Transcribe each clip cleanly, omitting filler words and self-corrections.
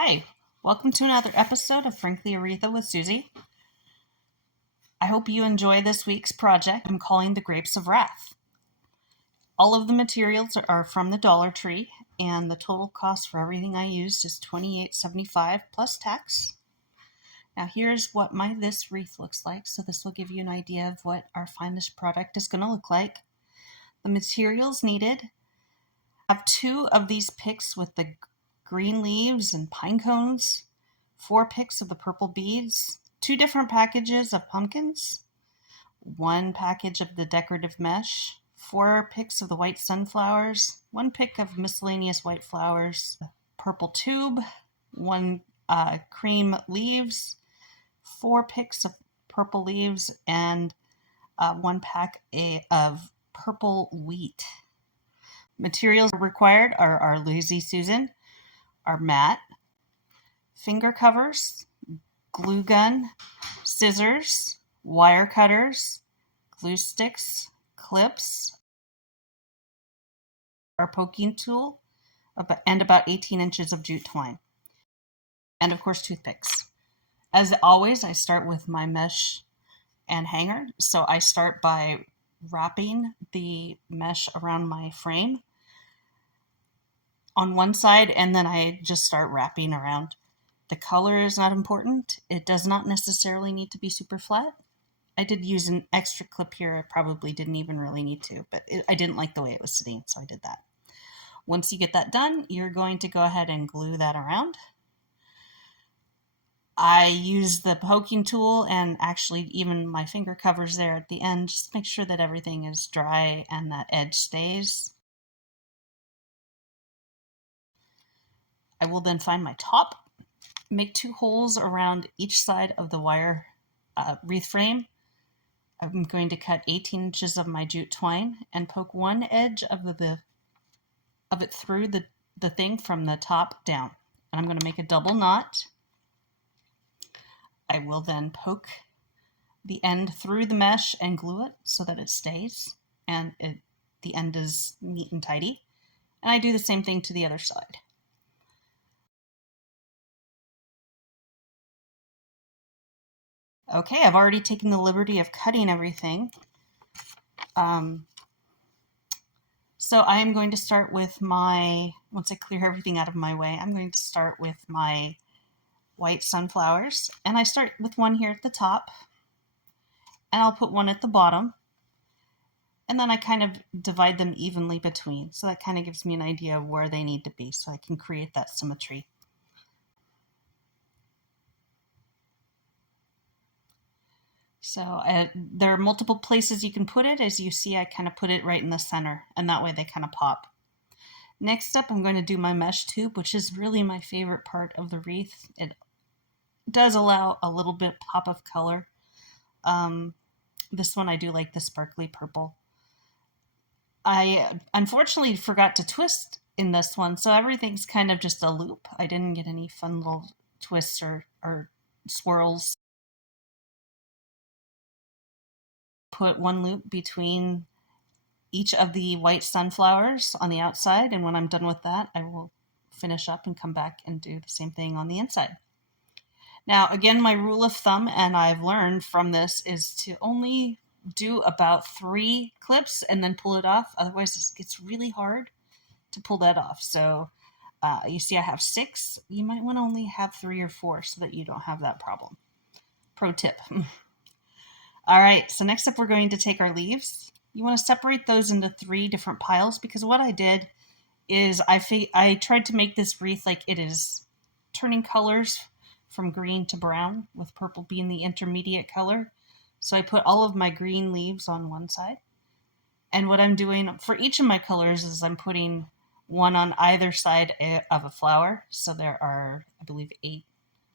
Hi, welcome to another episode of Frankly Aretha with Susie. I hope you enjoy this week's project I'm calling the Grapes of Wrath. All of the materials are from the Dollar Tree, and the total cost for everything I used is $28.75 plus tax. Now here's what this wreath looks like, so this will give you an idea of what our finished product is going to look like. The materials needed: I have 2 of these picks with the green leaves and pine cones, 4 picks of the purple beads, 2 different packages of pumpkins, 1 package of the decorative mesh, 4 picks of the white sunflowers, 1 pick of miscellaneous white flowers, a purple tube, 1 cream leaves, 4 picks of purple leaves, and 1 pack of purple wheat. Materials required are our Lazy Susan, our mat, finger covers, glue gun, scissors, wire cutters, glue sticks, clips, our poking tool, and about 18 inches of jute twine, and of course toothpicks. As always, I start with my mesh and hanger. So I start by wrapping the mesh around my frame on one side, and then I just start wrapping around. The color is not important. It does not necessarily need to be super flat. I did use an extra clip here. I probably didn't even really need to, but I didn't like the way it was sitting, so I did that. Once you get that done, you're going to go ahead and glue that around. I use the poking tool and actually even my finger covers there at the end. Just make sure that everything is dry and that edge stays. I will then find my top, make 2 holes around each side of the wire wreath frame. I'm going to cut 18 inches of my jute twine and poke one edge of it through the thing from the top down. And I'm going to make a double knot. I will then poke the end through the mesh and glue it so that it stays and the end is neat and tidy. And I do the same thing to the other side. Okay, I've already taken the liberty of cutting everything. So I am going to start with once I clear everything out of my way, I'm going to start with my white sunflowers. And I start with one here at the top, and I'll put one at the bottom. And then I kind of divide them evenly between. So that kind of gives me an idea of where they need to be so I can create that symmetry. So there are multiple places you can put it. As you see, I kind of put it right in the center, and that way they kind of pop. Next up, I'm going to do my mesh tube, which is really my favorite part of the wreath. It does allow a little bit pop of color. This one I do like the sparkly purple. I unfortunately forgot to twist in this one, so everything's kind of just a loop. I didn't get any fun little twists or swirls. Put one loop between each of the white sunflowers on the outside, and when I'm done with that, I will finish up and come back and do the same thing on the inside. Now, again, my rule of thumb, and I've learned from this, is to only do about 3 clips and then pull it off. Otherwise, it gets really hard to pull that off. So you see I have 6. You might want to only have 3 or 4 so that you don't have that problem. Pro tip. All right, so next up we're going to take our leaves. You want to separate those into 3 different piles, because what I did is I tried to make this wreath like it is turning colors from green to brown, with purple being the intermediate color. So I put all of my green leaves on one side. And what I'm doing for each of my colors is I'm putting one on either side of a flower. So there are, I believe, 8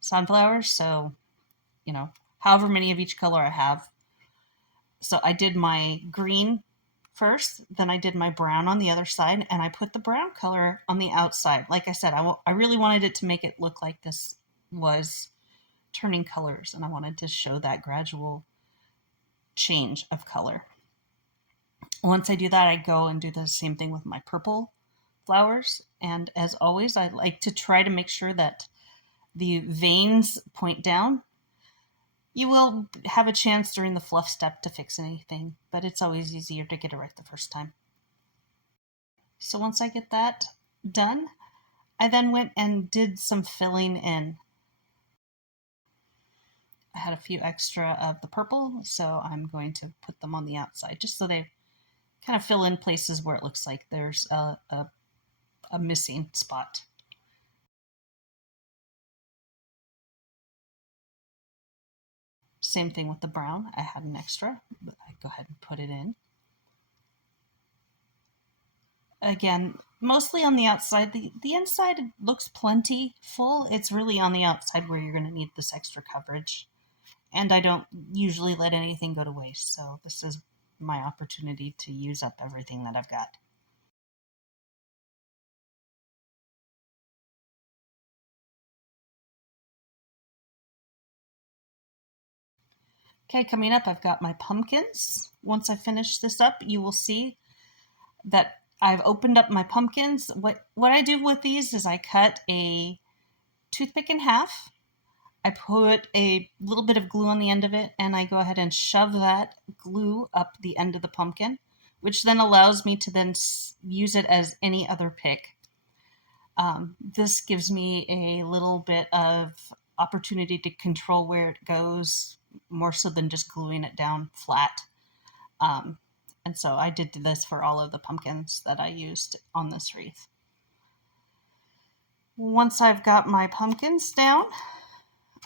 sunflowers. So, however many of each color I have. So I did my green first, then I did my brown on the other side, and I put the brown color on the outside. Like I said, I really wanted it to make it look like this was turning colors, and I wanted to show that gradual change of color. Once I do that, I go and do the same thing with my purple flowers. And as always, I like to try to make sure that the veins point down. You will have a chance during the fluff step to fix anything, but it's always easier to get it right the first time. So once I get that done, I then went and did some filling in. I had a few extra of the purple, so I'm going to put them on the outside just so they kind of fill in places where it looks like there's a missing spot. Same thing with the brown. I had an extra, but I go ahead and put it in. Again, mostly on the outside. The inside looks plenty full. It's really on the outside where you're going to need this extra coverage. And I don't usually let anything go to waste, so this is my opportunity to use up everything that I've got. Okay, coming up, I've got my pumpkins. Once I finish this up, you will see that I've opened up my pumpkins. What I do with these is I cut a toothpick in half. I put a little bit of glue on the end of it, and I go ahead and shove that glue up the end of the pumpkin, which then allows me to then use it as any other pick. This gives me a little bit of opportunity to control where it goes, more so than just gluing it down flat. And so I did this for all of the pumpkins that I used on this wreath. Once I've got my pumpkins down,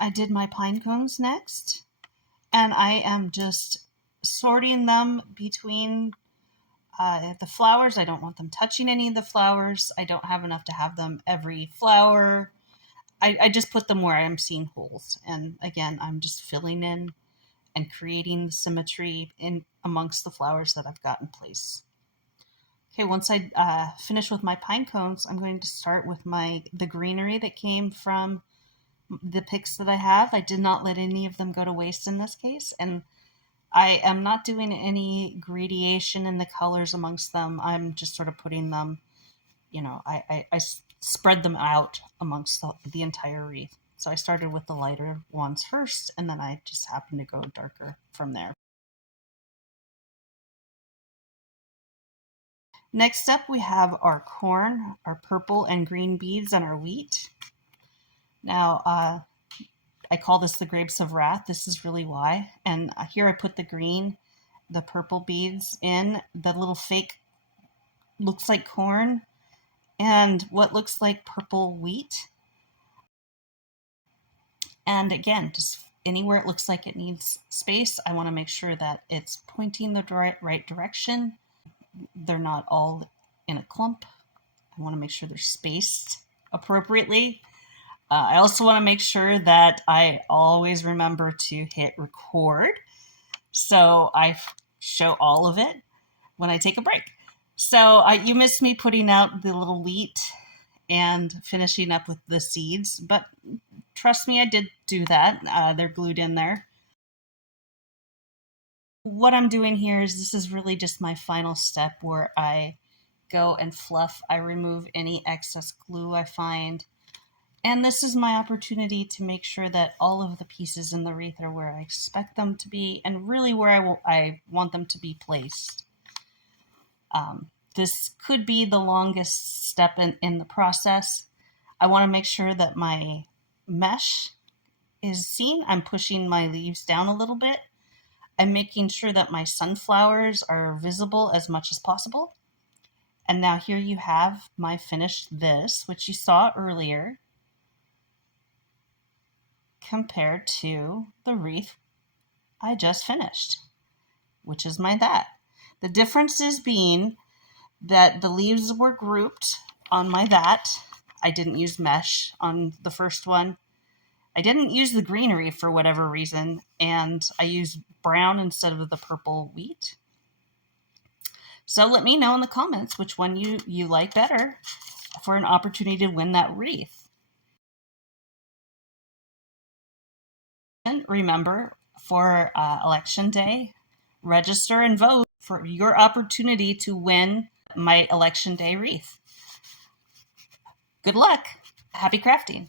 I did my pine cones next, and I am just sorting them between the flowers. I don't want them touching any of the flowers. I don't have enough to have them every flower. I just put them where I'm seeing holes. And again, I'm just filling in and creating symmetry in amongst the flowers that I've got in place. Okay, once I finish with my pine cones, I'm going to start with the greenery that came from the picks that I have. I did not let any of them go to waste in this case, and I am not doing any gradation in the colors amongst them. I'm just sort of putting them, I spread them out amongst the entire wreath. So I started with the lighter ones first, and then I just happened to go darker from there. Next up, we have our corn, our purple and green beads, and our wheat. Now, I call this the grapes of wrath. This is really why. And here I put the green, the purple beads in. The little fake looks like corn and what looks like purple wheat. And again, just anywhere it looks like it needs space, I want to make sure that it's pointing the right direction. They're not all in a clump. I want to make sure they're spaced appropriately. I also want to make sure that I always remember to hit record. So I show all of it when I take a break. So you missed me putting out the little wheat and finishing up with the seeds, but trust me, I did do that. They're glued in there. What I'm doing here is this is really just my final step where I go and fluff. I remove any excess glue I find. And this is my opportunity to make sure that all of the pieces in the wreath are where I expect them to be and really where I want them to be placed. This could be the longest step in the process. I want to make sure that my mesh is seen. I'm pushing my leaves down a little bit. I'm making sure that my sunflowers are visible as much as possible. And now here you have my finished this, which you saw earlier, compared to the wreath I just finished, which is my that. The difference is being that the leaves were grouped on my that. I didn't use mesh on the first one. I didn't use the greenery for whatever reason, and I used brown instead of the purple wheat. So let me know in the comments which one you like better for an opportunity to win that wreath. And remember, for election day, register and vote for your opportunity to win my election day wreath. Good luck. Happy crafting.